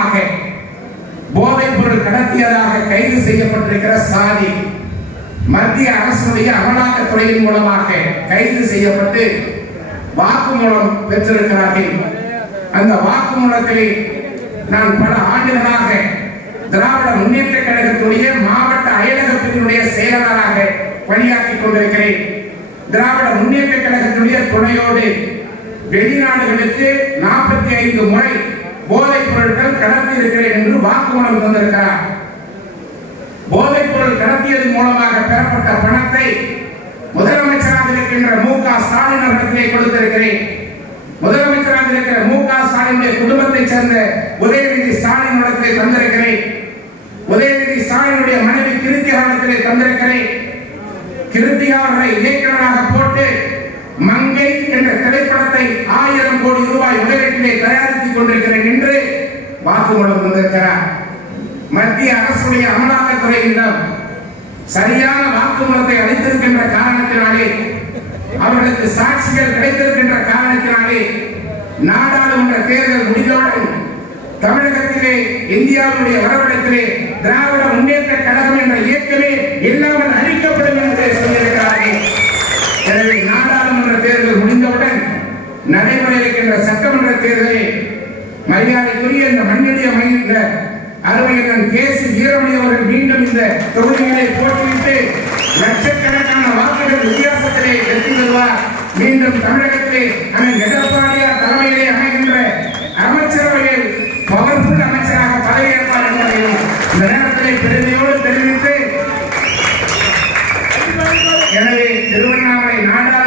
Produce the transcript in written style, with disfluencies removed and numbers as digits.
மூலமாக போதைப் பொருள் கடத்தியதாக கைது செய்யப்பட்டிருக்கிற சாதி மத்திய அரசுடைய அமலாக்கத்துறையின் மூலமாக கைது செய்யப்பட்டு வாக்குமூலம் பெற்றிருக்கிறார்கள். அந்த வாக்குமூலத்திலே நான் பல ஆண்டுகளாக திராவிட முன்னேற்ற கழகத்துடைய மாவட்ட அயலக பிரிவினுடைய செயலாளராக பணியாற்றிக் கொண்டிருக்கிறேன். திராவிட முன்னேற்ற கழகத்துடைய துணையோடு வெளிநாடுகளுக்கு 45 முறை போதைப் பொருட்கள் கடத்தி இருக்கிறேன் என்று வாக்குமூலம் தந்திருக்கிறார். போதைப் பொருள் கடத்தியதன் மூலமாக பெறப்பட்ட பணத்தை முதலமைச்சராக இருக்கின்ற மு.க. ஸ்டாலின் அவர்களிடத்திலே கொடுத்திருக்கிறேன். முதலமைச்சராக இருக்கிற மு.க. ஸ்டாலினுடைய குடும்பத்தைச் சேர்ந்த உதயநிதி ஸ்டாலின் இடத்திலே தந்திருக்கிறேன். உதயநிதி ஸ்டாலினுடைய மனைவி கிருத்திகாவிடத்திலே தந்திருக்கிறேன். கிருத்திகாவை இயக்குநராக போட்டு மங்கை என்ற திரைப்படத்தை 1000 கோடி ரூபாய் முதலீட்டிலே தயாரித்துக் கொண்டிருக்கிறேன் என்று வாக்குமூலம் தந்திருக்கிறார். மத்திய அரசுடைய அமலாக்கத்துறையிடம் சரியான வாக்குமூலத்தை அளித்திருக்கின்ற காரணத்தினாலே, அவர்களுக்கு சாட்சிகள் கிடைத்திருக்கின்ற காரணத்தினாலே நாடாளுமன்ற தேர்தல் முடிந்தவுடன் தமிழகத்திலே இந்தியாவுடைய வரவிடத்திலே திராவிட முன்னேற்ற கழகம் என்ற இயக்கமே இல்லாமல் அழிக்கப்படும் என்று சொல்லியிருக்கிறார்கள். எனவே நாடாளுமன்ற தேர்தல் முடிந்தவுடன் நடைமுறை இருக்கின்ற சட்டமன்ற தேர்தலில் மரியாதைக்குரிய இந்த மண்ணிடைய மகிழ்ந்த அருமையன் கே.சி. வீரமணி அவர்கள் மீண்டும் இந்த தொகுதிகளை போட்டியிட்டு லட்சக்கணக்கான வாக்குகள் வித்தியாசத்திலே வெற்றி பெறுவார். மீண்டும் தமிழகத்திலே எடப்பாடியார் தலைமையிலே அமைகின்ற அமைச்சரவையில் பவர்ஃபுல் அமைச்சராக பதவியேற்பார் என்பதையும் இந்த நேரத்திலே பெருமையோடு தெரிவித்து, எனவே